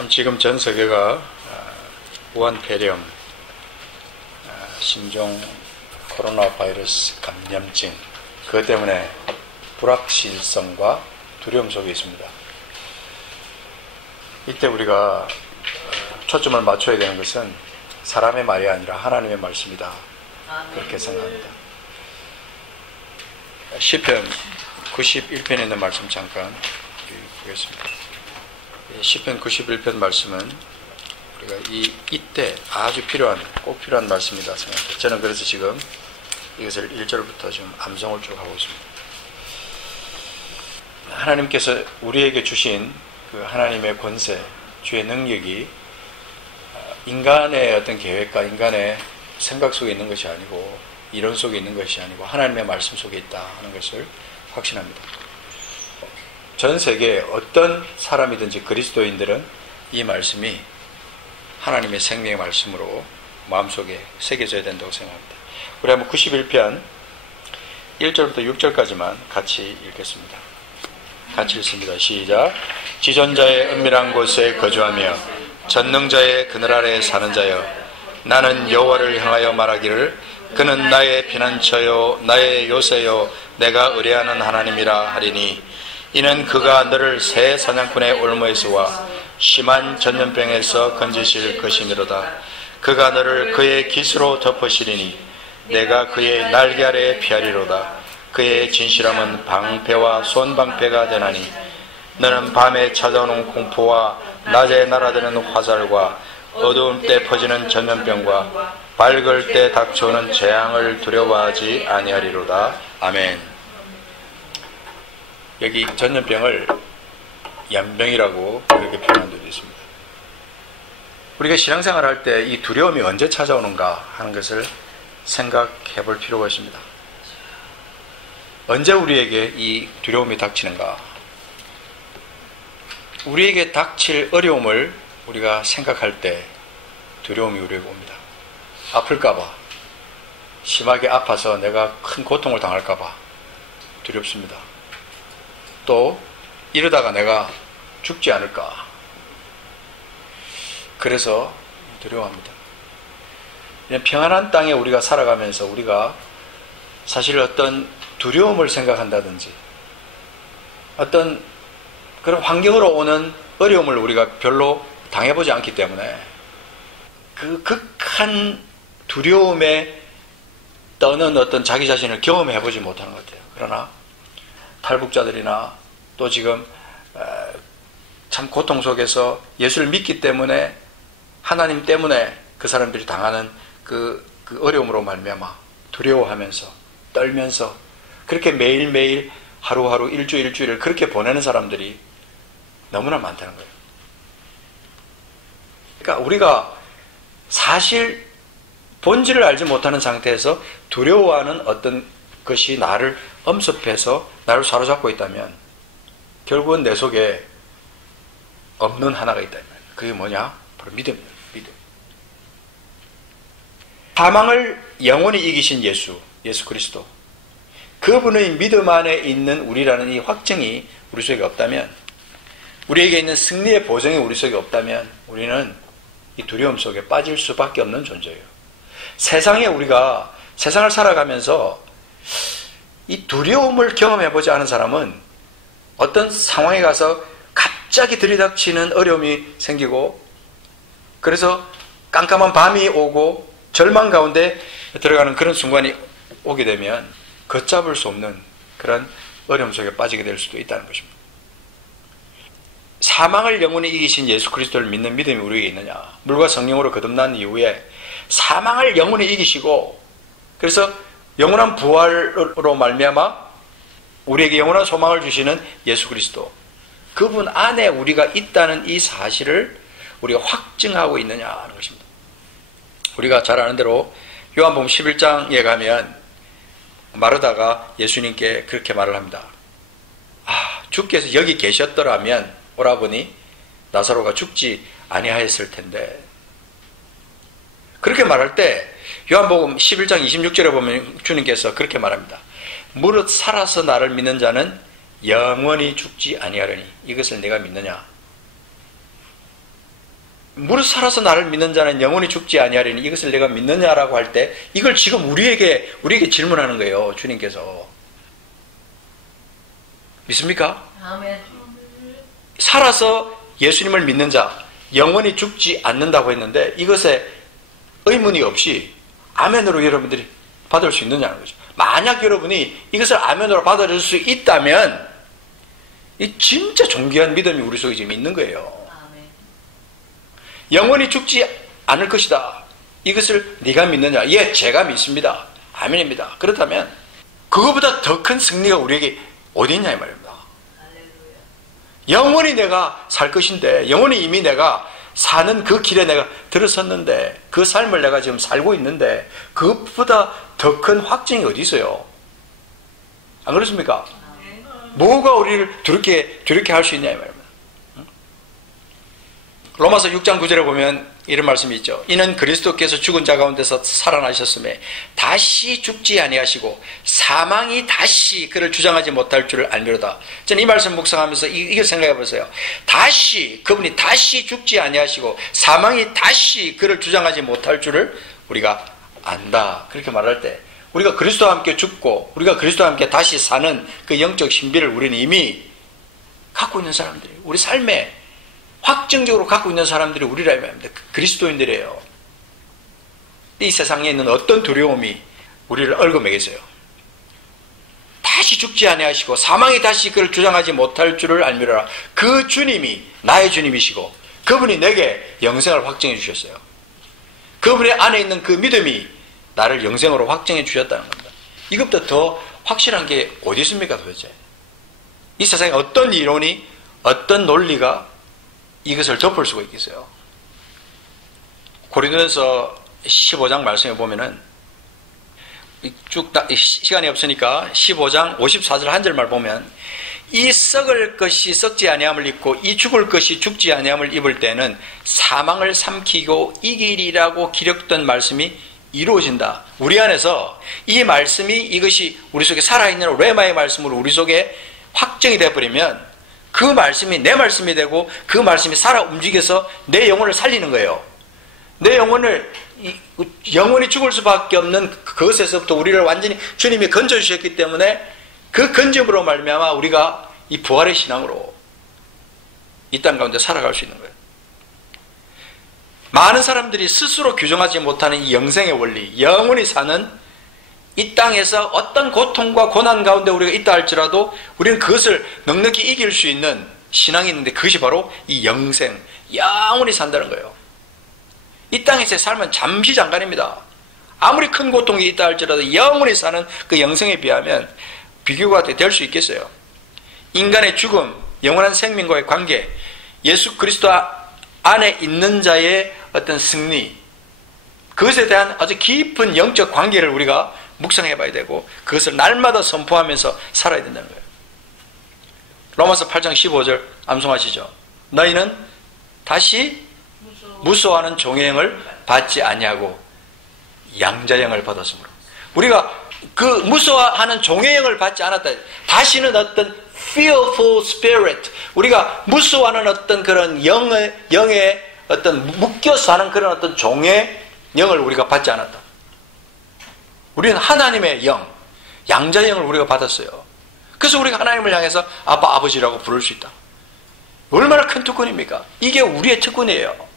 참 지금 전 세계가 무한폐렴, 신종 코로나 바이러스 감염증, 그것 때문에 불확실성과 두려움 속에 있습니다. 이때 우리가 초점을 맞춰야 되는 것은 사람의 말이 아니라 하나님의 말씀이다, 그렇게 생각합니다. 시편 91편에 있는 말씀 잠깐 보겠습니다. 시편 91편 말씀은 우리가 이때 아주 꼭 필요한 말씀이다 생각합니다. 저는 그래서 지금 이것을 1절부터 지금 암송을 쭉 하고 있습니다. 하나님께서 우리에게 주신 그 하나님의 권세, 주의 능력이 인간의 어떤 계획과 인간의 생각 속에 있는 것이 아니고, 이론 속에 있는 것이 아니고 하나님의 말씀 속에 있다 하는 것을 확신합니다. 전 세계에 어떤 사람이든지 그리스도인들은 이 말씀이 하나님의 생명의 말씀으로 마음속에 새겨져야 된다고 생각합니다. 우리 한번 91편 1절부터 6절까지만 같이 읽겠습니다. 같이 읽습니다. 시작. 지존자의 은밀한 곳에 거주하며 전능자의 그늘 아래 사는 자여, 나는 여호와를 향하여 말하기를 그는 나의 피난처요 나의 요새요 내가 의뢰하는 하나님이라 하리니, 이는 그가 너를 새 사냥꾼의 올무에서와 심한 전염병에서 건지실 것이미로다. 그가 너를 그의 깃으로 덮으시리니 내가 그의 날개 아래 피하리로다. 그의 진실함은 방패와 손방패가 되나니, 너는 밤에 찾아오는 공포와 낮에 날아드는 화살과 어두운 때 퍼지는 전염병과 밝을 때 닥쳐오는 재앙을 두려워하지 아니하리로다. 아멘. 여기 전염병을 연병이라고 그렇게 표현한 적이 있습니다. 우리가 신앙생활 할 때 이 두려움이 언제 찾아오는가 하는 것을 생각해 볼 필요가 있습니다. 언제 우리에게 이 두려움이 닥치는가? 우리에게 닥칠 어려움을 우리가 생각할 때 두려움이 우리에게 옵니다. 아플까봐, 심하게 아파서 내가 큰 고통을 당할까봐 두렵습니다. 또 이러다가 내가 죽지 않을까, 그래서 두려워합니다. 평안한 땅에 우리가 살아가면서 우리가 사실 어떤 두려움을 생각한다든지 어떤 그런 환경으로 오는 어려움을 우리가 별로 당해보지 않기 때문에 그 극한 두려움에 떠는 어떤 자기 자신을 경험해보지 못하는 것 같아요. 그러나 탈북자들이나 또 지금 참 고통 속에서 예수를 믿기 때문에, 하나님 때문에 그 사람들이 당하는 그 어려움으로 말미암아 두려워하면서 떨면서 그렇게 매일매일 하루하루 일주일을 그렇게 보내는 사람들이 너무나 많다는 거예요. 그러니까 우리가 사실 본질을 알지 못하는 상태에서 두려워하는 어떤 것이 나를 엄습해서 나를 사로잡고 있다면 결국은 내 속에 없는 하나가 있다. 그게 뭐냐? 바로 믿음이에요. 믿음. 사망을 영원히 이기신 예수 그리스도, 그분의 믿음 안에 있는 우리라는 이 확증이 우리 속에 없다면, 우리에게 있는 승리의 보증이 우리 속에 없다면 우리는 이 두려움 속에 빠질 수밖에 없는 존재예요. 우리가 세상을 살아가면서 이 두려움을 경험해보지 않은 사람은 어떤 상황에 가서 갑자기 들이닥치는 어려움이 생기고, 그래서 깜깜한 밤이 오고 절망 가운데 들어가는 그런 순간이 오게 되면 걷잡을 수 없는 그런 어려움 속에 빠지게 될 수도 있다는 것입니다. 사망을 영원히 이기신 예수 그리스도를 믿는 믿음이 우리에게 있느냐? 물과 성령으로 거듭난 이후에 사망을 영원히 이기시고, 그래서 영원한 부활로 말미암아 우리에게 영원한 소망을 주시는 예수 그리스도, 그분 안에 우리가 있다는 이 사실을 우리가 확증하고 있느냐 하는 것입니다. 우리가 잘 아는 대로 요한복음 11장에 가면 마르다가 예수님께 그렇게 말을 합니다. 주께서 여기 계셨더라면 오라버니 나사로가 죽지 아니하였을 텐데. 그렇게 말할 때 요한복음 11장 26절에 보면 주님께서 그렇게 말합니다. 무릇 살아서 나를 믿는 자는 영원히 죽지 아니하려니 이것을 내가 믿느냐? 무릇 살아서 나를 믿는 자는 영원히 죽지 아니하리니 이것을 내가 믿느냐라고 할 때 이걸 지금 우리에게 질문하는 거예요. 주님께서. 믿습니까? 아멘. 살아서 예수님을 믿는 자 영원히 죽지 않는다고 했는데 이것에 의문이 없이 아멘으로 여러분들이 받을 수 있느냐는 거죠. 만약 여러분이 이것을 아멘으로 받아들일 수 있다면 이 진짜 존귀한 믿음이 우리 속에 지금 있는 거예요. 영원히 죽지 않을 것이다. 이것을 네가 믿느냐? 예, 제가 믿습니다. 아멘입니다. 그렇다면 그거보다 더 큰 승리가 우리에게 어디 있냐 이 말입니다. 영원히 내가 살 것인데 영원히 이미 내가 사는 그 길에 내가 들어섰는데 그 삶을 내가 지금 살고 있는데 그것보다 더 큰 확증이 어디 있어요? 안 그렇습니까? 뭐가 우리를 두렵게 할 수 있냐 이 말입니다. 로마서 6장 9절에 보면 이런 말씀이 있죠. 이는 그리스도께서 죽은 자 가운데서 살아나셨음에 다시 죽지 아니하시고 사망이 다시 그를 주장하지 못할 줄을 알미로다. 저는 이 말씀 묵상하면서 이걸 생각해 보세요. 그분이 다시 죽지 아니하시고 사망이 다시 그를 주장하지 못할 줄을 우리가 안다. 그렇게 말할 때 우리가 그리스도와 함께 죽고 우리가 그리스도와 함께 다시 사는 그 영적 신비를 우리는 이미 갖고 있는 사람들이 우리 삶에 확정적으로 갖고 있는 사람들이 우리라 말입니다. 그리스도인들이에요. 이 세상에 있는 어떤 두려움이 우리를 얽어매겠어요. 다시 죽지 아니하시고 사망이 다시 그를 주장하지 못할 줄을 알미로라. 그 주님이 나의 주님이시고 그분이 내게 영생을 확정해 주셨어요. 그분의 안에 있는 그 믿음이 나를 영생으로 확정해 주셨다는 겁니다. 이것보다 더 확실한 게 어디 있습니까 도대체? 이 세상에 어떤 이론이 어떤 논리가 이것을 덮을 수가 있겠어요. 고린도전서 15장 말씀에 보면은 쭉 시간이 없으니까 15장 54절 한 절만 보면 이 썩을 것이 썩지 아니함을 입고 이 죽을 것이 죽지 아니함을 입을 때는 사망을 삼키고 이기리라고 기록된 말씀이 이루어진다. 우리 안에서 이 말씀이 이것이 우리 속에 살아있는 레마의 말씀으로 우리 속에 확정이 되어버리면 그 말씀이 내 말씀이 되고 그 말씀이 살아 움직여서 내 영혼을 살리는 거예요. 내 영혼을 영원히 죽을 수밖에 없는 그것에서부터 우리를 완전히 주님이 건져주셨기 때문에 그 건짐으로 말미암아 우리가 이 부활의 신앙으로 이 땅 가운데 살아갈 수 있는 거예요. 많은 사람들이 스스로 규정하지 못하는 이 영생의 원리, 영원히 사는 이 땅에서 어떤 고통과 고난 가운데 우리가 있다 할지라도 우리는 그것을 넉넉히 이길 수 있는 신앙이 있는데 그것이 바로 이 영생, 영원히 산다는 거예요. 이 땅에서의 삶은 잠시 잠깐입니다. 아무리 큰 고통이 있다 할지라도 영원히 사는 그 영생에 비하면 비교가 될 수 있겠어요. 인간의 죽음, 영원한 생명과의 관계, 예수 그리스도 안에 있는 자의 어떤 승리, 그것에 대한 아주 깊은 영적 관계를 우리가 묵상해 봐야 되고 그것을 날마다 선포하면서 살아야 된다는 거예요. 로마서 8장 15절 암송하시죠. 너희는 다시 무소하는 종의 영을 받지 아니하고 양자의 영을 받았으므로. 우리가 그 무소하는 종의 영을 받지 않았다. 다시는 어떤 fearful spirit, 우리가 무소하는 어떤 그런 영의 어떤 묶여서 하는 그런 어떤 종의 영을 우리가 받지 않았다. 우리는 하나님의 영, 양자의 영을 우리가 받았어요. 그래서 우리가 하나님을 향해서 아빠, 아버지라고 부를 수 있다. 얼마나 큰 특권입니까? 이게 우리의 특권이에요.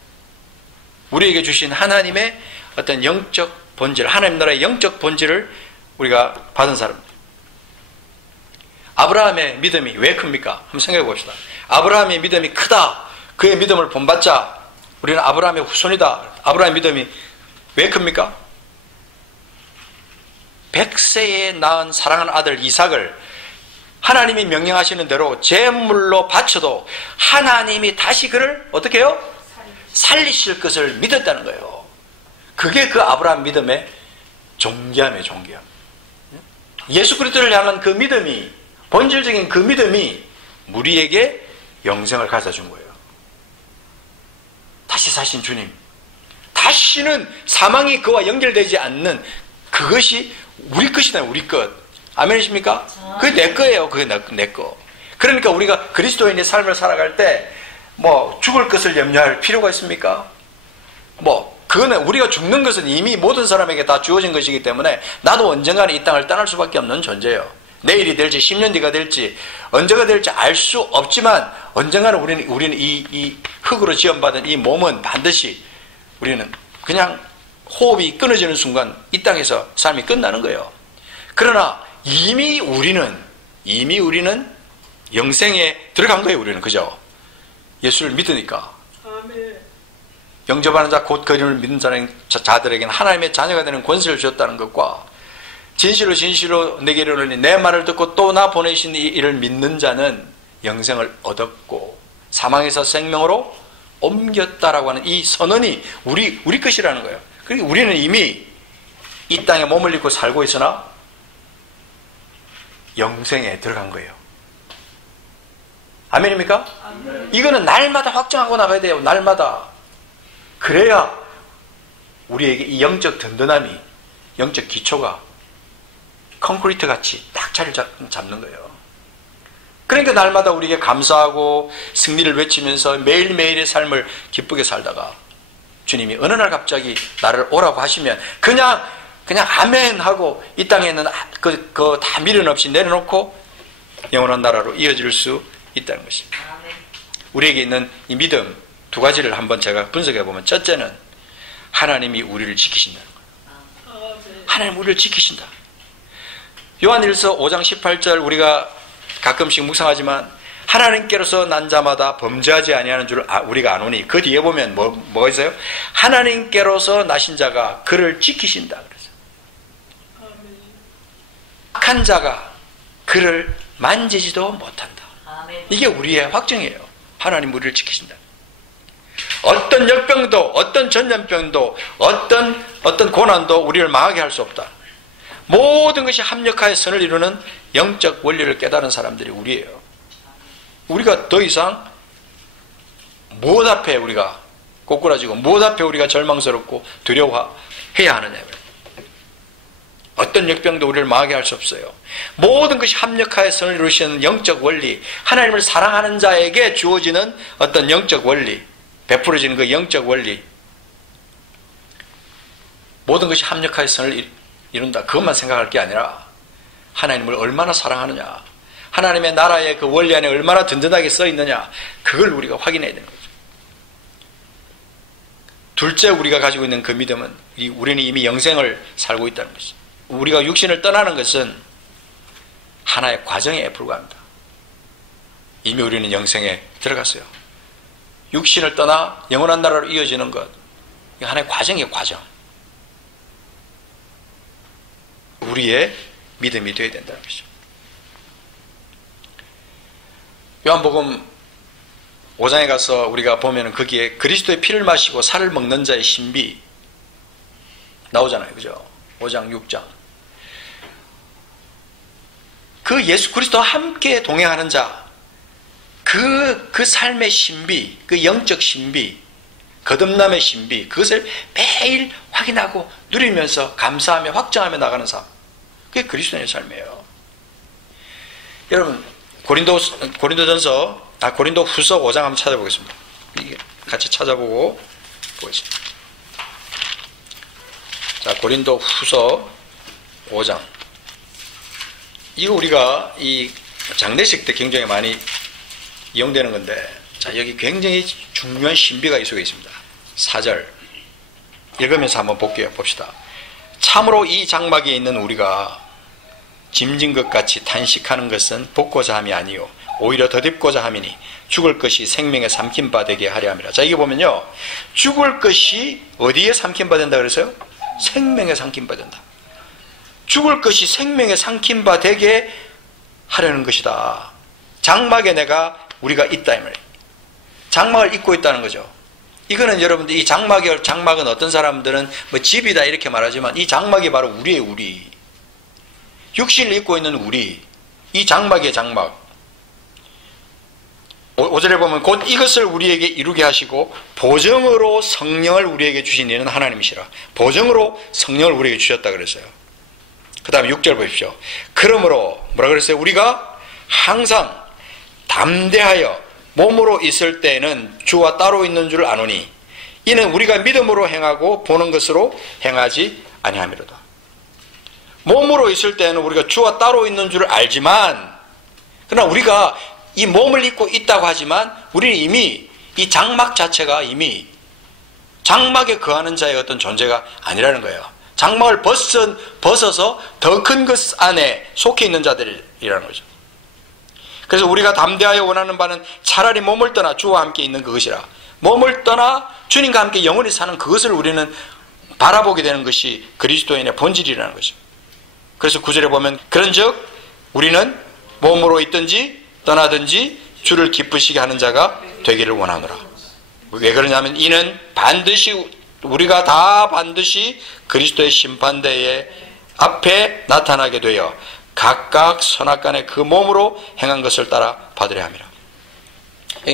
우리에게 주신 하나님의 어떤 영적 본질, 하나님 나라의 영적 본질을 우리가 받은 사람들. 아브라함의 믿음이 왜 큽니까? 한번 생각해 봅시다. 아브라함의 믿음이 크다. 그의 믿음을 본받자. 우리는 아브라함의 후손이다. 아브라함의 믿음이 왜 큽니까? 100세에 낳은 사랑하는 아들 이삭을 하나님이 명령하시는 대로 제물로 바쳐도 하나님이 다시 그를 어떻게 해요? 살리실 것을 믿었다는 거예요. 그게 그 아브라함 믿음의 존귀함이에요. 존귀함. 예수 그리스도를 향한 그 믿음이, 본질적인 그 믿음이 우리에게 영생을 가져다 준 거예요. 다시 사신 주님, 다시는 사망이 그와 연결되지 않는 그것이 우리 것이다. 우리 것. 아멘이십니까? 그게 내 거예요. 그게 내 거. 그러니까 우리가 그리스도인의 삶을 살아갈 때 뭐 죽을 것을 염려할 필요가 있습니까? 그거는 우리가 죽는 것은 이미 모든 사람에게 다 주어진 것이기 때문에 나도 언젠가는 이 땅을 떠날 수밖에 없는 존재예요. 내일이 될지 10년 뒤가 될지 언제가 될지 알 수 없지만 언젠가는 우리는 이 흙으로 지원받은 이 몸은 반드시 우리는 그냥 호흡이 끊어지는 순간 이 땅에서 삶이 끝나는 거예요. 그러나 이미 우리는 영생에 들어간 거예요. 우리는 그죠? 예수를 믿으니까. 영접하는 자 곧 그림을 믿는 자들에게는 하나님의 자녀가 되는 권세를 주었다는 것과 진실로 내게 이르노니 내 말을 듣고 또 나 보내신 이를 믿는 자는 영생을 얻었고 사망에서 생명으로 옮겼다라고 하는 이 선언이 우리 것이라는 거예요. 그러니까 우리는 이미 이 땅에 몸을 입고 살고 있으나 영생에 들어간 거예요. 아멘입니까? 아멘. 이거는 날마다 확정하고 나가야 돼요. 날마다. 그래야 우리에게 이 영적 든든함이, 영적 기초가 콘크리트 같이 딱 자리를 잡는 거예요. 그러니까 날마다 우리에게 감사하고 승리를 외치면서 매일매일의 삶을 기쁘게 살다가 주님이 어느 날 갑자기 나를 오라고 하시면 그냥 아멘 하고 이 땅에 있는 그 다 미련 없이 내려놓고 영원한 나라로 이어질 수 있다는 것입니다. 우리에게 있는 이 믿음 두 가지를 한번 제가 분석해 보면, 첫째는 하나님이 우리를 지키신다는 거예요. 하나님 우리를 지키신다. 요한일서 5장 18절 우리가 가끔씩 묵상하지만 하나님께로서 난 자마다 범죄하지 아니하는 줄 우리가 아노니, 그 뒤에 보면 뭐가 있어요? 하나님께로서 나신 자가 그를 지키신다 그래서 악한 자가 그를 만지지도 못한다. 이게 우리의 확증이에요. 하나님 우리를 지키신다. 어떤 역병도, 어떤 전염병도, 어떤 고난도 우리를 망하게 할 수 없다. 모든 것이 합력하여 선을 이루는 영적 원리를 깨달은 사람들이 우리예요. 우리가 더 이상 무엇 앞에 우리가 꼬꾸라지고 무엇 앞에 우리가 절망스럽고 두려워해야 하느냐. 어떤 역병도 우리를 망하게 할 수 없어요. 모든 것이 합력하여 선을 이루시는 영적 원리, 하나님을 사랑하는 자에게 주어지는 어떤 영적 원리, 베풀어지는 그 영적 원리, 모든 것이 합력하여 선을 이룬다. 그것만 생각할 게 아니라 하나님을 얼마나 사랑하느냐, 하나님의 나라의 그 원리 안에 얼마나 든든하게 써 있느냐, 그걸 우리가 확인해야 되는 거죠. 둘째, 우리가 가지고 있는 그 믿음은 우리는 이미 영생을 살고 있다는 것이죠. 우리가 육신을 떠나는 것은 하나의 과정에 불과합니다. 이미 우리는 영생에 들어갔어요. 육신을 떠나 영원한 나라로 이어지는 것, 이게 하나의 과정이에요. 과정. 우리의 믿음이 되어야 된다는 것이죠. 요한복음 5장에 가서 우리가 보면 거기에 그리스도의 피를 마시고 살을 먹는 자의 신비 나오잖아요. 그죠? 5장, 6장. 그 예수 그리스도와 함께 동행하는 자, 그 삶의 신비, 그 영적 신비, 거듭남의 신비, 그것을 매일 확인하고 누리면서 감사하며 확정하며 나가는 삶, 그게 그리스도의 삶이에요. 여러분, 고린도후서 5장 한번 찾아보겠습니다. 같이 찾아보고 보겠습니다. 자, 고린도후서 5장. 이거 우리가 이 장례식 때 굉장히 많이 이용되는 건데, 자, 여기 굉장히 중요한 신비가 이 속에 있습니다. 4절 읽으면서 한번 볼게요. 봅시다. 참으로 이 장막에 있는 우리가 짐진 것 같이 탄식하는 것은 복고자 함이 아니요 오히려 덧입고자 함이니 죽을 것이 생명에 삼킨 바 되게 하려 함이라. 자, 이게 보면요, 죽을 것이 어디에 삼킨 바 된다 그랬어요? 생명에 삼킨 바 된다. 죽을 것이 생명에 삼킨 바 되게 하려는 것이다. 장막에 우리가 있다 이 말이에요. 장막을 입고 있다는 거죠. 이거는 여러분들, 이 장막은 어떤 사람들은 뭐 집이다 이렇게 말하지만 이 장막이 바로 우리의 우리, 육신을 입고 있는 우리, 이 장막의 장막. 5절에 보면 곧 이것을 우리에게 이루게 하시고 보정으로 성령을 우리에게 주신 이는 하나님이시라. 보정으로 성령을 우리에게 주셨다 그랬어요. 그 다음에 6절 보십시오. 그러므로 뭐라 그랬어요? 우리가 항상 담대하여 몸으로 있을 때에는 주와 따로 있는 줄 아노니 이는 우리가 믿음으로 행하고 보는 것으로 행하지 아니함이로다. 몸으로 있을 때는 우리가 주와 따로 있는 줄을 알지만, 그러나 우리가 이 몸을 입고 있다고 하지만 우리는 이미 이 장막 자체가 이미 장막에 거하는 자의 어떤 존재가 아니라는 거예요. 장막을 벗어서 더 큰 것 안에 속해 있는 자들이라는 거죠. 그래서 우리가 담대하여 원하는 바는 차라리 몸을 떠나 주와 함께 있는 그것이라. 몸을 떠나 주님과 함께 영원히 사는 그것을 우리는 바라보게 되는 것이 그리스도인의 본질이라는 거죠. 그래서 9절에 보면 그런즉 우리는 몸으로 있든지 떠나든지 주를 기쁘시게 하는 자가 되기를 원하노라. 왜 그러냐면 이는 반드시 우리가 다 반드시 그리스도의 심판대에 앞에 나타나게 되어 각각 선악간에 그 몸으로 행한 것을 따라 받으려 함이라.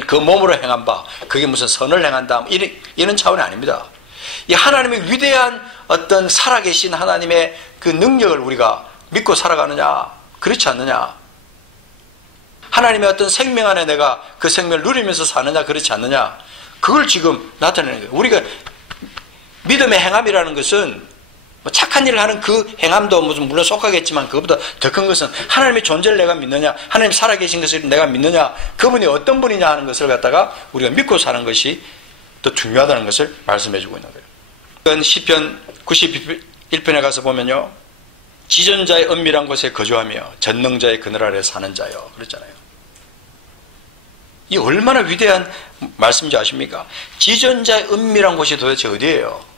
그 몸으로 행한 바, 그게 무슨 선을 행한다 이런 차원이 아닙니다. 이 하나님의 위대한 어떤 살아계신 하나님의 그 능력을 우리가 믿고 살아가느냐, 그렇지 않느냐. 하나님의 어떤 생명 안에 내가 그 생명을 누리면서 사느냐, 그렇지 않느냐. 그걸 지금 나타내는 거예요. 우리가 믿음의 행함이라는 것은 착한 일을 하는 그 행함도 물론 속하겠지만, 그것보다 더 큰 것은 하나님의 존재를 내가 믿느냐, 하나님 살아계신 것을 내가 믿느냐, 그분이 어떤 분이냐 하는 것을 갖다가 우리가 믿고 사는 것이 더 중요하다는 것을 말씀해주고 있는 거예요. 이건 시편 91편에 가서 보면요, 지존자의 은밀한 곳에 거주하며 전능자의 그늘 아래 사는 자요, 그랬잖아요. 이 얼마나 위대한 말씀인지 아십니까? 지존자의 은밀한 곳이 도대체 어디예요?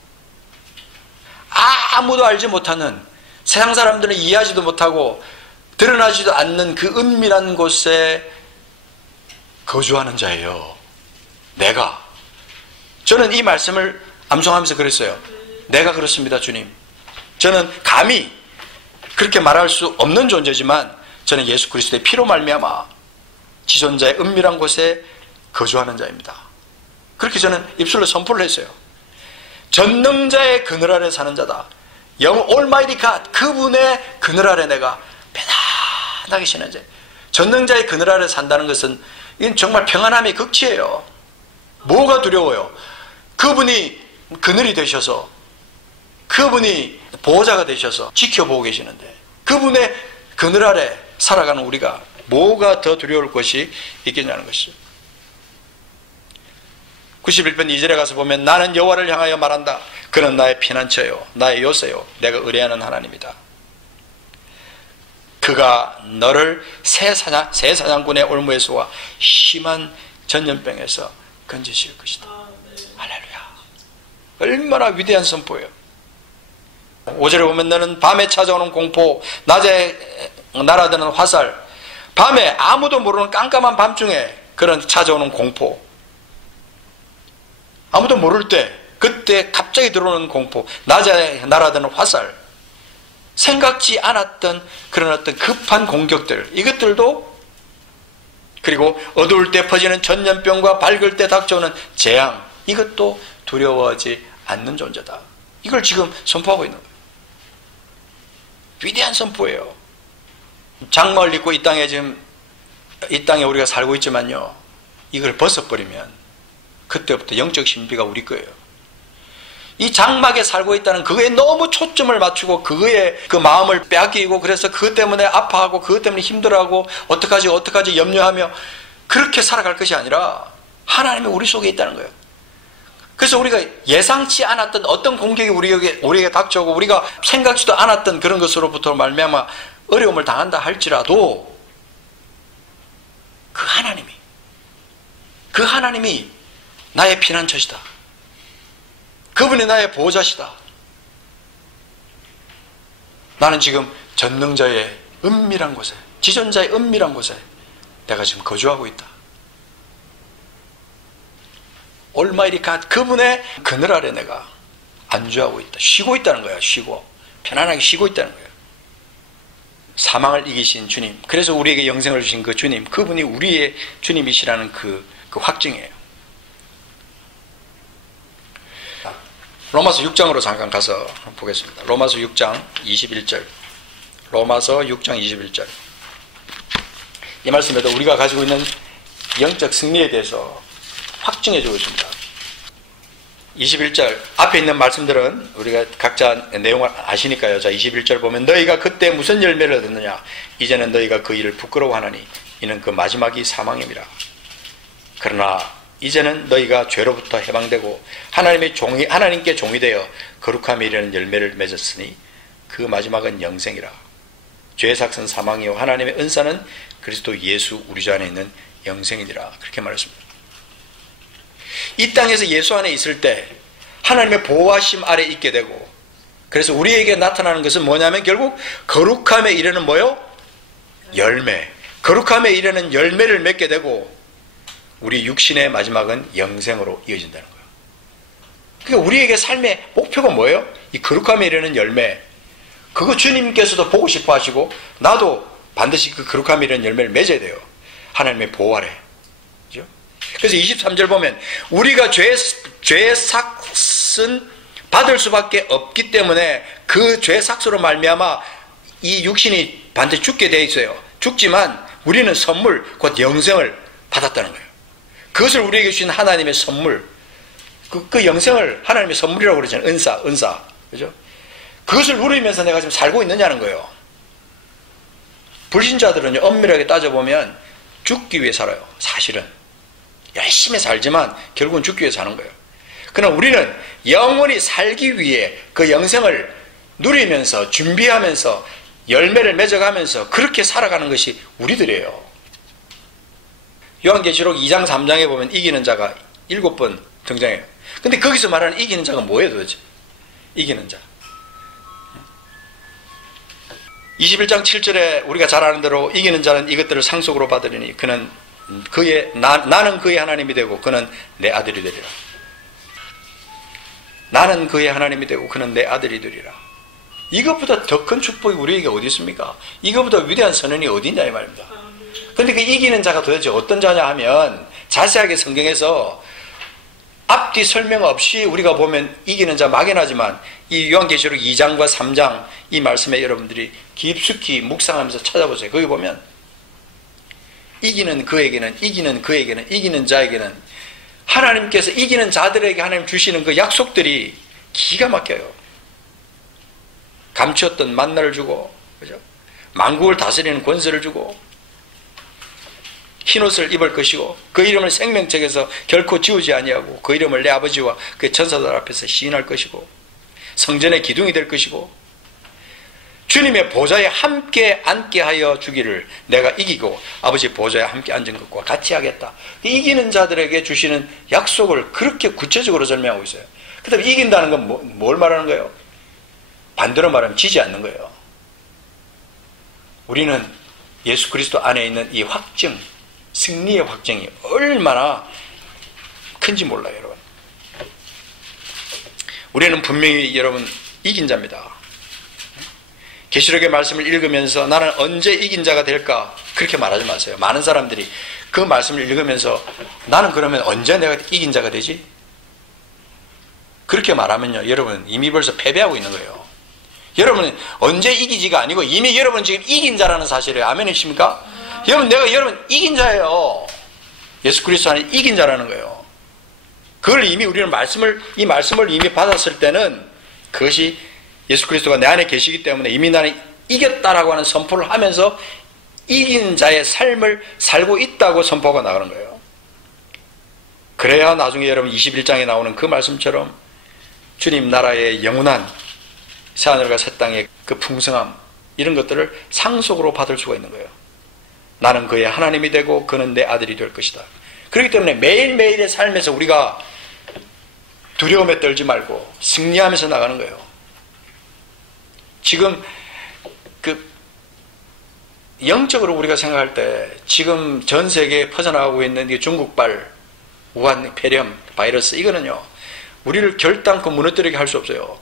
아무도 알지 못하는, 세상 사람들은 이해하지도 못하고 드러나지도 않는 그 은밀한 곳에 거주하는 자예요. 저는 이 말씀을 암송하면서 그랬어요. 내가 그렇습니다, 주님. 저는 감히 그렇게 말할 수 없는 존재지만 저는 예수 그리스도의 피로 말미암아 지존자의 은밀한 곳에 거주하는 자입니다. 그렇게 저는 입술로 선포를 했어요. 전능자의 그늘 아래 사는 자다. 올마이티 갓, 그분의 그늘 아래 내가 편안하게 쉬는 자. 전능자의 그늘 아래 산다는 것은 이건 정말 평안함의 극치예요. 뭐가 두려워요? 그분이 그늘이 되셔서, 그분이 보호자가 되셔서 지켜보고 계시는데, 그분의 그늘 아래 살아가는 우리가 뭐가 더 두려울 것이 있겠냐는 것이죠. 91편 2절에 가서 보면 나는 여호와를 향하여 말한다. 그는 나의 피난처요, 나의 요새요, 내가 의뢰하는 하나님이다. 그가 너를 새 사냥꾼의 올무에서와 심한 전염병에서 건지실 것이다. 할렐루야. 얼마나 위대한 선포예요. 5절에 보면 너는 밤에 찾아오는 공포, 낮에 날아드는 화살, 밤에 아무도 모르는 깜깜한 밤중에 그런 찾아오는 공포, 아무도 모를 때, 그때 갑자기 들어오는 공포, 낮에 날아드는 화살, 생각지 않았던 그런 어떤 급한 공격들, 이것들도, 그리고 어두울 때 퍼지는 전염병과 밝을 때 닥쳐오는 재앙, 이것도 두려워하지 않는 존재다. 이걸 지금 선포하고 있는 거예요. 위대한 선포예요. 장막을 입고 이 땅에 우리가 살고 있지만요, 이걸 벗어버리면 그때부터 영적 신비가 우리 거예요. 이 장막에 살고 있다는 그거에 너무 초점을 맞추고 그거에 그 마음을 빼앗기고, 그래서 그것 때문에 아파하고 그것 때문에 힘들어하고 어떡하지 염려하며 그렇게 살아갈 것이 아니라 하나님이 우리 속에 있다는 거예요. 그래서 우리가 예상치 않았던 어떤 공격이 우리에게 닥쳐오고 우리가 생각지도 않았던 그런 것으로부터 말미암아 어려움을 당한다 할지라도 그 하나님이 나의 피난처시다. 그분이 나의 보호자시다. 나는 지금 전능자의 은밀한 곳에, 지존자의 은밀한 곳에 내가 지금 거주하고 있다. 올마이티 갓, 그분의 그늘 아래 내가 안주하고 있다. 쉬고 있다는 거야. 편안하게 쉬고 있다는 거예요. 사망을 이기신 주님, 그래서 우리에게 영생을 주신 그 주님, 그분이 우리의 주님이시라는 그 확증이에요. 로마서 6장으로 잠깐 가서 보겠습니다. 로마서 6장 21절. 로마서 6장 21절. 이 말씀에도 우리가 가지고 있는 영적 승리에 대해서 확증해 주고 있습니다. 21절 앞에 있는 말씀들은 우리가 각자 내용을 아시니까요. 자, 21절 보면 너희가 그때 무슨 열매를 얻었느냐? 이제는 너희가 그 일을 부끄러워하나니 이는 그 마지막이 사망임이라. 그러나 이제는 너희가 죄로부터 해방되고 하나님께 종이 되어 거룩함에 이르는 열매를 맺었으니 그 마지막은 영생이라. 죄의 삭은 사망이요 하나님의 은사는 그리스도 예수 우리 주 안에 있는 영생이니라. 그렇게 말했습니다. 이 땅에서 예수 안에 있을 때 하나님의 보호하심 아래 있게 되고, 그래서 우리에게 나타나는 것은 뭐냐면 결국 거룩함에 이르는 뭐요? 열매. 거룩함에 이르는 열매를 맺게 되고 우리 육신의 마지막은 영생으로 이어진다는 거예요. 그러니까 우리에게 삶의 목표가 뭐예요? 이 거룩함에 이르는 열매. 그거 주님께서도 보고 싶어 하시고 나도 반드시 그 거룩함에 이르는 열매를 맺어야 돼요. 하나님의 보호 아래. 그죠? 그래서 23절 보면 우리가 죄의 삭은 받을 수밖에 없기 때문에 그 죄의 삭으로 말미암아 이 육신이 반드시 죽게 돼 있어요. 죽지만 우리는 선물, 곧 영생을 받았다는 거예요. 그것을 우리에게 주신 하나님의 선물, 그 영생을 하나님의 선물이라고 그러잖아요. 은사. 그죠? 그것을 누리면서 내가 지금 살고 있느냐는 거예요. 불신자들은 엄밀하게 따져보면 죽기 위해 살아요. 사실은. 열심히 살지만 결국은 죽기 위해 사는 거예요. 그러나 우리는 영원히 살기 위해 그 영생을 누리면서 준비하면서 열매를 맺어가면서 그렇게 살아가는 것이 우리들이에요. 요한계시록 2장 3장에 보면 이기는 자가 7번 등장해요. 근데 거기서 말하는 이기는 자가 뭐예요 도대체? 이기는 자. 21장 7절에 우리가 잘 아는 대로 이기는 자는 이것들을 상속으로 받으리니 그는 나는 그의 하나님이 되고 그는 내 아들이 되리라. 나는 그의 하나님이 되고 그는 내 아들이 되리라. 이것보다 더 큰 축복이 우리에게 어디 있습니까? 이것보다 위대한 선언이 어디 있냐 이 말입니다. 그런데 그 이기는 자가 도대체 어떤 자냐 하면 자세하게 성경에서 앞뒤 설명 없이 우리가 보면 이기는 자 막연하지만 이 요한계시록 2장과 3장 이 말씀에 여러분들이 깊숙이 묵상하면서 찾아보세요. 거기 보면 이기는 이기는 자에게는 하나님께서 이기는 자들에게 하나님 주시는 그 약속들이 기가 막혀요. 감추었던 만나를 주고, 그죠? 만국을 다스리는 권세를 주고, 흰옷을 입을 것이고, 그 이름을 생명책에서 결코 지우지 아니하고, 그 이름을 내 아버지와 그 천사들 앞에서 시인할 것이고, 성전의 기둥이 될 것이고, 주님의 보좌에 함께 앉게 하여 주기를 내가 이기고 아버지 보좌에 함께 앉은 것과 같이 하겠다. 이기는 자들에게 주시는 약속을 그렇게 구체적으로 설명하고 있어요. 그 다음에 이긴다는 건 뭘 말하는 거예요? 반대로 말하면 지지 않는 거예요. 우리는 예수 그리스도 안에 있는 이 확증, 승리의 확증이 얼마나 큰지 몰라요, 여러분. 우리는 분명히 여러분 이긴 자입니다. 계시록의 말씀을 읽으면서 나는 언제 이긴 자가 될까? 그렇게 말하지 마세요. 많은 사람들이 그 말씀을 읽으면서 나는 그러면 언제 내가 이긴 자가 되지? 그렇게 말하면요, 여러분 이미 벌써 패배하고 있는 거예요. 여러분은 언제 이기지가 아니고 이미 여러분 지금 이긴 자라는 사실이에요. 아멘이십니까? 여러분 이긴 자예요. 예수 그리스도 안에 이긴 자라는 거예요. 그걸 이미 우리는 이 말씀을 이미 받았을 때는 그것이 예수 그리스도가 내 안에 계시기 때문에 이미 나는 이겼다라고 하는 선포를 하면서 이긴 자의 삶을 살고 있다고 선포가 나가는 거예요. 그래야 나중에 여러분 21장에 나오는 그 말씀처럼 주님 나라의 영원한 새하늘과 새 땅의 그 풍성함 이런 것들을 상속으로 받을 수가 있는 거예요. 나는 그의 하나님이 되고 그는 내 아들이 될 것이다. 그렇기 때문에 매일매일의 삶에서 우리가 두려움에 떨지 말고 승리하면서 나가는 거예요. 지금 영적으로 우리가 생각할 때 지금 전 세계에 퍼져나가고 있는 이 중국발 우한 폐렴 바이러스 이거는요 우리를 결단코 무너뜨리게 할 수 없어요.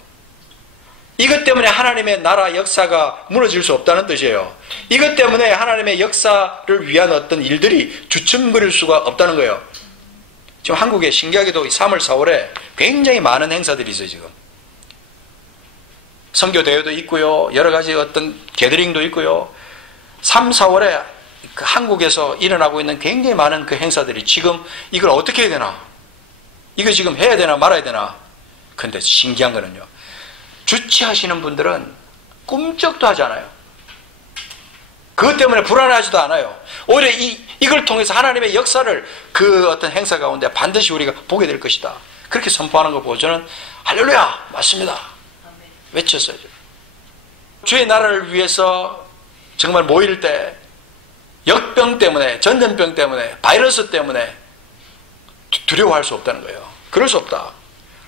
이것 때문에 하나님의 나라 역사가 무너질 수 없다는 뜻이에요. 이것 때문에 하나님의 역사를 위한 어떤 일들이 주춤거릴 수가 없다는 거예요. 지금 한국에 신기하게도 3월 4월에 굉장히 많은 행사들이 있어요. 지금 선교 대회도 있고요, 여러 가지 어떤 게더링도 있고요. 3, 4월에 그 한국에서 일어나고 있는 굉장히 많은 그 행사들이 지금 이걸 어떻게 해야 되나? 이거 지금 해야 되나 말아야 되나? 근데 신기한 거는요, 주치하시는 분들은 꿈쩍도 하지 않아요. 그것 때문에 불안하지도 않아요. 오히려 이걸 통해서 하나님의 역사를 그 어떤 행사 가운데 반드시 우리가 보게 될 것이다. 그렇게 선포하는 거 보고 저는 할렐루야, 맞습니다. 외쳤어요. 주의 나라를 위해서 정말 모일 때 역병 때문에, 전염병 때문에, 바이러스 때문에 두려워할 수 없다는 거예요. 그럴 수 없다.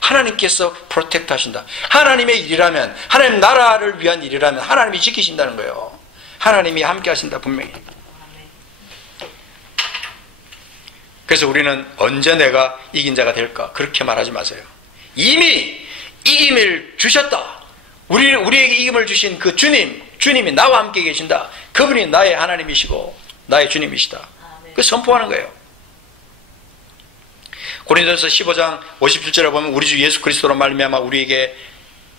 하나님께서 프로텍트 하신다. 하나님의 일이라면, 하나님 나라를 위한 일이라면 하나님이 지키신다는 거예요. 하나님이 함께 하신다, 분명히. 그래서 우리는 언제 내가 이긴 자가 될까? 그렇게 말하지 마세요. 이미 이김을 주셨다. 우리에게 이김을 주신 그 주님이 나와 함께 계신다. 그분이 나의 하나님이시고 나의 주님이시다. 그 선포하는 거예요. 고린도전서 15장 57절에 보면 우리 주 예수 그리스도로 말미암아 우리에게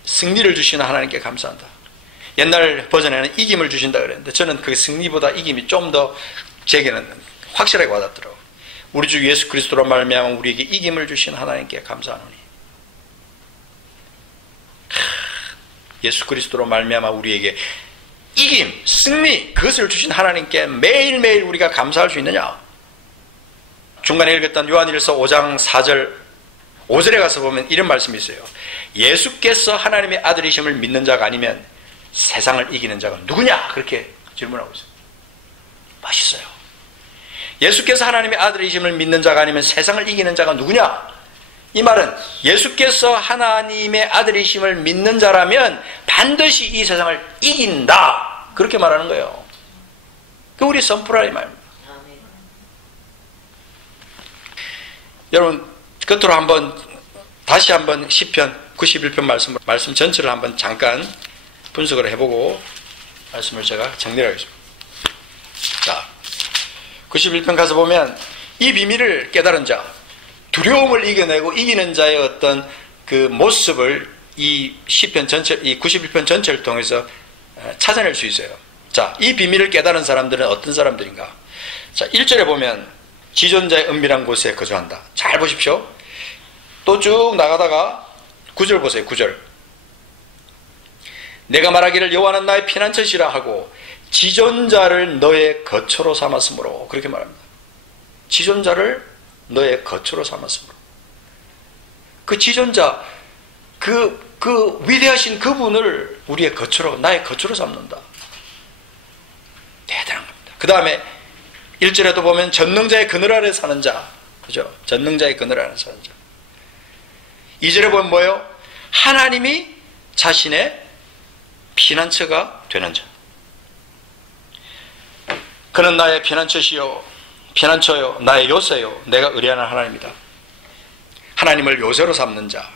승리를 주시는 하나님께 감사한다. 옛날 버전에는 이김을 주신다 그랬는데 저는 그 승리보다 이김이 좀 더 제게는 확실하게 와닿더라고요. 우리 주 예수 그리스도로 말미암아 우리에게 이김을 주신 하나님께 감사하노니. 예수 그리스도로 말미암아 우리에게 이김, 승리, 그것을 주신 하나님께 매일매일 우리가 감사할 수 있느냐? 중간에 읽었던 요한일서 5장 4절 5절에 가서 보면 이런 말씀이 있어요. 예수께서 하나님의 아들이심을 믿는 자가 아니면 세상을 이기는 자가 누구냐? 그렇게 질문하고 있어요. 맛있어요. 예수께서 하나님의 아들이심을 믿는 자가 아니면 세상을 이기는 자가 누구냐? 이 말은 예수께서 하나님의 아들이심을 믿는 자라면 반드시 이 세상을 이긴다. 그렇게 말하는 거예요. 그 우리 선포라 이 말입니다. 여러분 끝으로 다시 한번 시편 91편 말씀 전체를 한번 잠깐 분석을 해보고 말씀을 제가 정리하겠습니다. 자, 91편 가서 보면 이 비밀을 깨달은 자, 두려움을 이겨내고 이기는 자의 어떤 그 모습을 이 시편 전체, 이 91편 전체를 통해서 찾아낼 수 있어요. 자, 이 비밀을 깨달은 사람들은 어떤 사람들인가? 자, 1절에 보면 지존자의 은밀한 곳에 거주한다. 잘 보십시오. 또 쭉 나가다가 9절 보세요. 9절. 내가 말하기를 여호와는 나의 피난처시라 하고 지존자를 너의 거처로 삼았으므로. 그렇게 말합니다. 지존자를 너의 거처로 삼았으므로. 그 지존자, 그 위대하신 그분을 우리의 거처로, 나의 거처로 삼는다. 대단한 겁니다. 그 다음에 1절에도 보면 전능자의 그늘 아래 사는 자. 그죠? 전능자의 그늘 아래 사는 자. 2절에 보면 뭐예요? 하나님이 자신의 피난처가 되는 자. 그는 나의 피난처요, 나의 요새요, 내가 의뢰하는 하나님이다. 하나님을 요새로 삼는 자.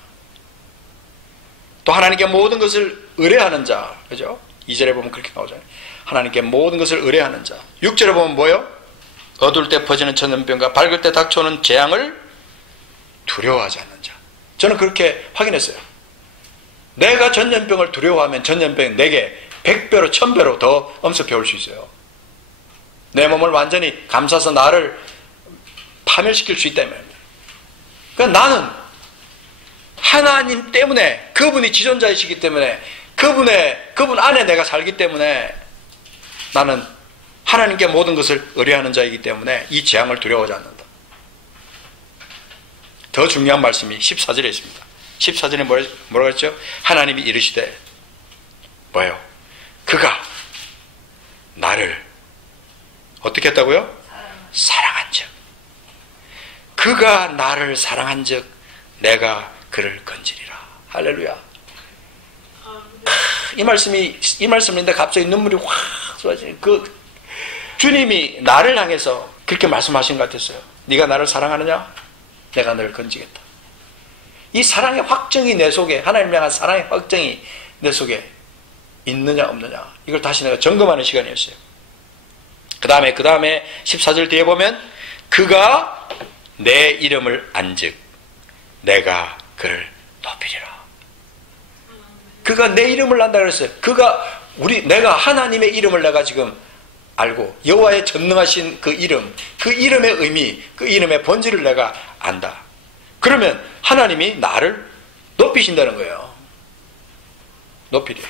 또 하나님께 모든 것을 의뢰하는 자. 그죠? 2절에 보면 그렇게 나오잖아요. 하나님께 모든 것을 의뢰하는 자. 6절에 보면 뭐예요? 어두울 때 퍼지는 전염병과 밝을 때 닥쳐오는 재앙을 두려워하지 않는 자. 저는 그렇게 확인했어요. 내가 전염병을 두려워하면 전염병이 내게 100배로 1000배로 더 엄습해 올 수 있어요. 내 몸을 완전히 감싸서 나를 파멸시킬 수 있다 이 말입니다. 그러니까 나는 하나님 때문에, 그분이 지존자이시기 때문에, 그분 안에 내가 살기 때문에 나는 하나님께 모든 것을 의뢰하는 자이기 때문에 이 재앙을 두려워하지 않는다. 더 중요한 말씀이 14절에 있습니다. 14절에 뭐라고 했죠? 하나님이 이르시되 뭐예요? 그가 나를 어떻게 했다고요? 사랑한 즉. 그가 나를 사랑한 즉 내가 그를 건지리라. 할렐루야. 이 말씀인데 갑자기 눈물이 확 쏟아지네. 주님이 나를 향해서 그렇게 말씀하신 것 같았어요. 네가 나를 사랑하느냐? 내가 너를 건지겠다. 이 사랑의 확정이 내 속에, 하나님 향한 사랑의 확정이 내 속에 있느냐 없느냐, 이걸 다시 내가 점검하는 시간이었어요. 그 다음에 14절 뒤에 보면 그가 내 이름을 안즉 내가 그를 높이리라. 그가 내 이름을 안다 그랬어요. 내가 하나님의 이름을 내가 지금 알고 여호와의 전능하신 그 이름, 그 이름의 의미, 그 이름의 본질을 내가 안다. 그러면 하나님이 나를 높이신다는 거예요. 높이래요.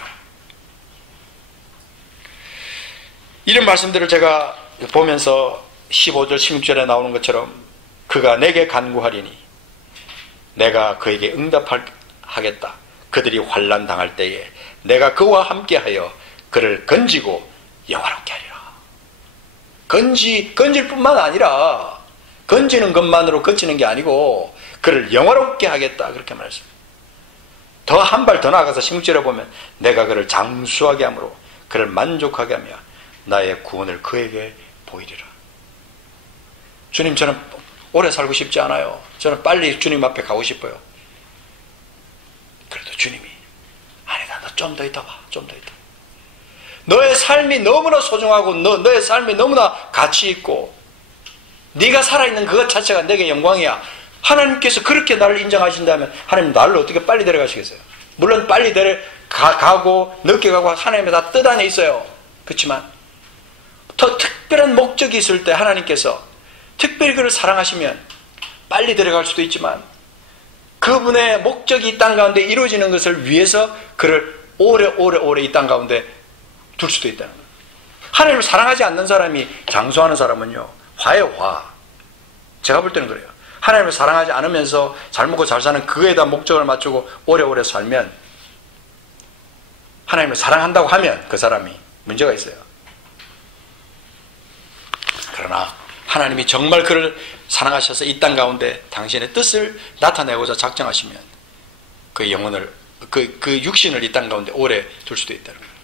이런 말씀들을 제가 보면서 15절 16절에 나오는 것처럼 그가 내게 간구하리니 내가 그에게 응답하겠다. 그들이 환난 당할 때에 내가 그와 함께하여 그를 건지고 영화롭게 하리라. 건질 뿐만 아니라 건지는 것만으로 그치는 게 아니고 그를 영화롭게 하겠다. 그렇게 말했습니다. 더 한 발 더 나아가서 16절에 보면 내가 그를 장수하게 함으로 그를 만족하게 하며 나의 구원을 그에게 보이리라. 주님, 저는 오래 살고 싶지 않아요. 저는 빨리 주님 앞에 가고 싶어요. 그래도 주님이 아니다, 너 좀 더 있다 봐. 좀 더 있다. 너의 삶이 너무나 소중하고 너의 삶이 너무나 가치 있고 네가 살아있는 그것 자체가 내게 영광이야. 하나님께서 그렇게 나를 인정하신다면 하나님 나를 어떻게 빨리 데려가시겠어요? 물론 빨리 가고 늦게 가고 하나님의 다 뜻 안에 있어요. 그렇지만 더 특별한 목적이 있을 때 하나님께서 특별히 그를 사랑하시면 빨리 데려갈 수도 있지만 그분의 목적이 이 땅 가운데 이루어지는 것을 위해서 그를 오래 이 땅 가운데 둘 수도 있다는 거예요. 하나님을 사랑하지 않는 사람이 장수하는 사람은요, 화예요, 화. 제가 볼 때는 그래요. 하나님을 사랑하지 않으면서 잘 먹고 잘 사는 그거에다 목적을 맞추고 오래오래 살면, 하나님을 사랑한다고 하면 그 사람이 문제가 있어요. 그러나 하나님이 정말 그를 사랑하셔서 이 땅 가운데 당신의 뜻을 나타내고자 작정하시면 그 영혼을, 그 육신을 이 땅 가운데 오래 둘 수도 있다는 거예요.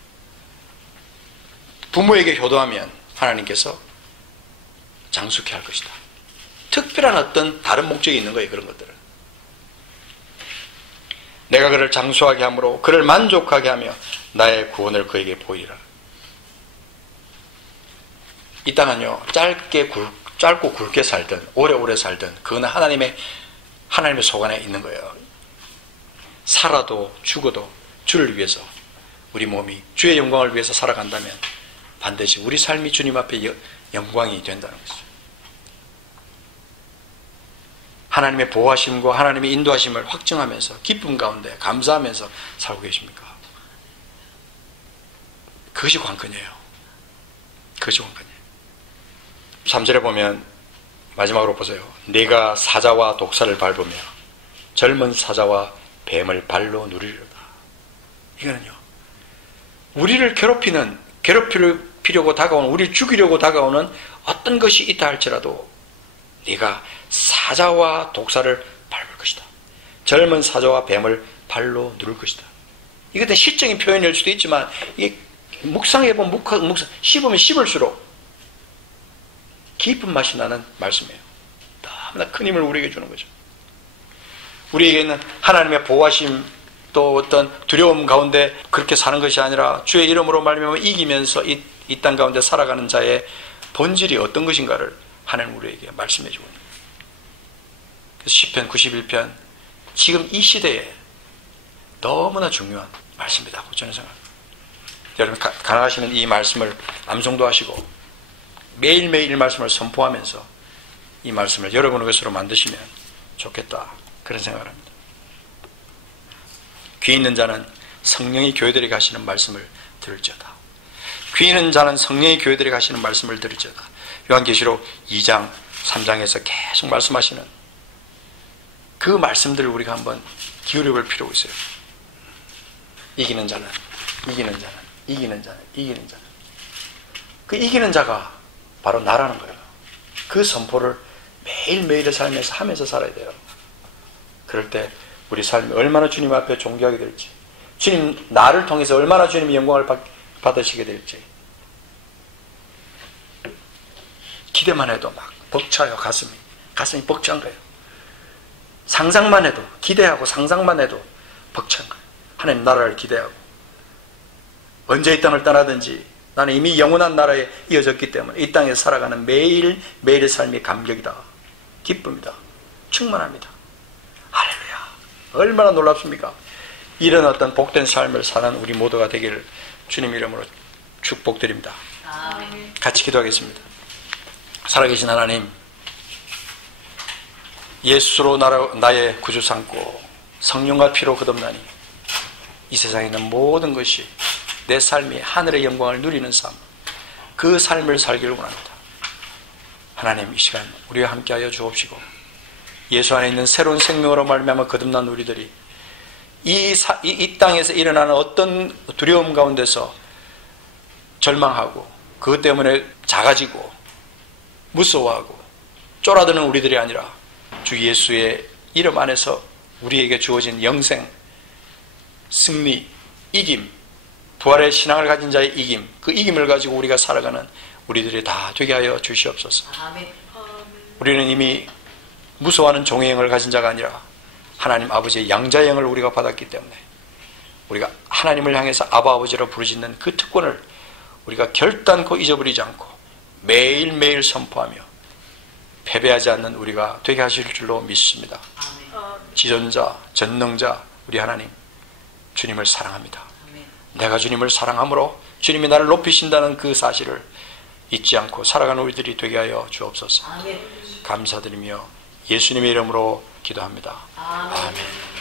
부모에게 효도하면 하나님께서 장수케 할 것이다. 특별한 어떤 다른 목적이 있는 거예요. 그런 것들은. 내가 그를 장수하게 함으로 그를 만족하게 하며 나의 구원을 그에게 보이리라. 이 땅은요, 짧고 굵게 살든 오래오래 살든 그건 하나님의 속 안에 있는 거예요. 살아도 죽어도 주를 위해서 우리 몸이 주의 영광을 위해서 살아간다면 반드시 우리 삶이 주님 앞에 영광이 된다는 것이죠. 하나님의 보호하심과 하나님의 인도하심을 확증하면서 기쁨 가운데 감사하면서 살고 계십니까? 그것이 관건이에요. 그것이 관건이에요. 3절에 보면 마지막으로 보세요. 네가 사자와 독사를 밟으며 젊은 사자와 뱀을 발로 누리려다. 이거는요, 우리를 괴롭히려고 다가오는, 우리를 죽이려고 다가오는 어떤 것이 있다 할지라도 네가 사자와 독사를 밟을 것이다. 젊은 사자와 뱀을 발로 누를 것이다. 이것은 시적인 표현일 수도 있지만 이게 묵상해보면 씹으면 씹을수록 깊은 맛이 나는 말씀이에요. 너무나 큰 힘을 우리에게 주는 거죠. 우리에게는 하나님의 보호하심, 또 어떤 두려움 가운데 그렇게 사는 것이 아니라 주의 이름으로 말미암아 이기면서 이 땅 가운데 살아가는 자의 본질이 어떤 것인가를 하나님 우리에게 말씀해 주고 있는 거예요. 그래서 시편 91편, 지금 이 시대에 너무나 중요한 말씀이라고 저는 생각합니다. 여러분 가능하시면 이 말씀을 암송도 하시고 매일매일 이 말씀을 선포하면서 이 말씀을 여러분의 것으로 만드시면 좋겠다, 그런 생각을 합니다. 귀 있는 자는 성령이 교회들에게 하시는 말씀을 들을지어다. 귀 있는 자는 성령이 교회들에게 하시는 말씀을 들을지어다. 요한계시록 2장 3장에서 계속 말씀하시는 그 말씀들을 우리가 한번 기울여볼 필요가 있어요. 이기는 자는, 이기는 자는, 이기는 자는, 이기는 자는. 그 이기는 자가 바로 나라는 거예요. 그 선포를 매일매일의 삶에서 하면서 살아야 돼요. 그럴 때 우리 삶이 얼마나 주님 앞에 존귀하게 될지, 주님 나를 통해서 얼마나 주님의 영광을 받으시게 될지 기대만 해도 막 벅차요. 가슴이 벅찬 거예요. 상상만 해도, 기대하고 상상만 해도 벅찬 거예요. 하나님 나라를 기대하고 언제 이 땅을 떠나든지 나는 이미 영원한 나라에 이어졌기 때문에 이 땅에 살아가는 매일매일의 삶이 감격이다, 기쁨이다, 충만합니다. 할렐루야. 얼마나 놀랍습니까? 이런 어떤 복된 삶을 사는 우리 모두가 되기를 주님 이름으로 축복드립니다. 같이 기도하겠습니다. 살아계신 하나님, 예수로 나의 구주 삼고 성령과 피로 거듭나니 이 세상에 있는 모든 것이 내 삶이 하늘의 영광을 누리는 삶, 그 삶을 살기를 원합니다. 하나님, 이 시간 우리와 함께하여 주옵시고 예수 안에 있는 새로운 생명으로 말미암아 거듭난 우리들이 이 땅에서 일어나는 어떤 두려움 가운데서 절망하고 그것 때문에 작아지고 무서워하고 쫄아드는 우리들이 아니라 주 예수의 이름 안에서 우리에게 주어진 영생, 승리, 이김, 부활의 신앙을 가진 자의 이김, 그 이김을 가지고 우리가 살아가는 우리들이 다 되게 하여 주시옵소서. 우리는 이미 무서워하는 종의 영을 가진 자가 아니라 하나님 아버지의 양자의 영을 우리가 받았기 때문에 우리가 하나님을 향해서 아바 아버지로 부르짖는 그 특권을 우리가 결단코 잊어버리지 않고 매일매일 선포하며 패배하지 않는 우리가 되게 하실 줄로 믿습니다. 지존자, 전능자 우리 하나님, 주님을 사랑합니다. 내가 주님을 사랑함으로 주님이 나를 높이신다는 그 사실을 잊지 않고 살아가는 우리들이 되게 하여 주옵소서. 감사드리며 예수님의 이름으로 기도합니다. 아멘.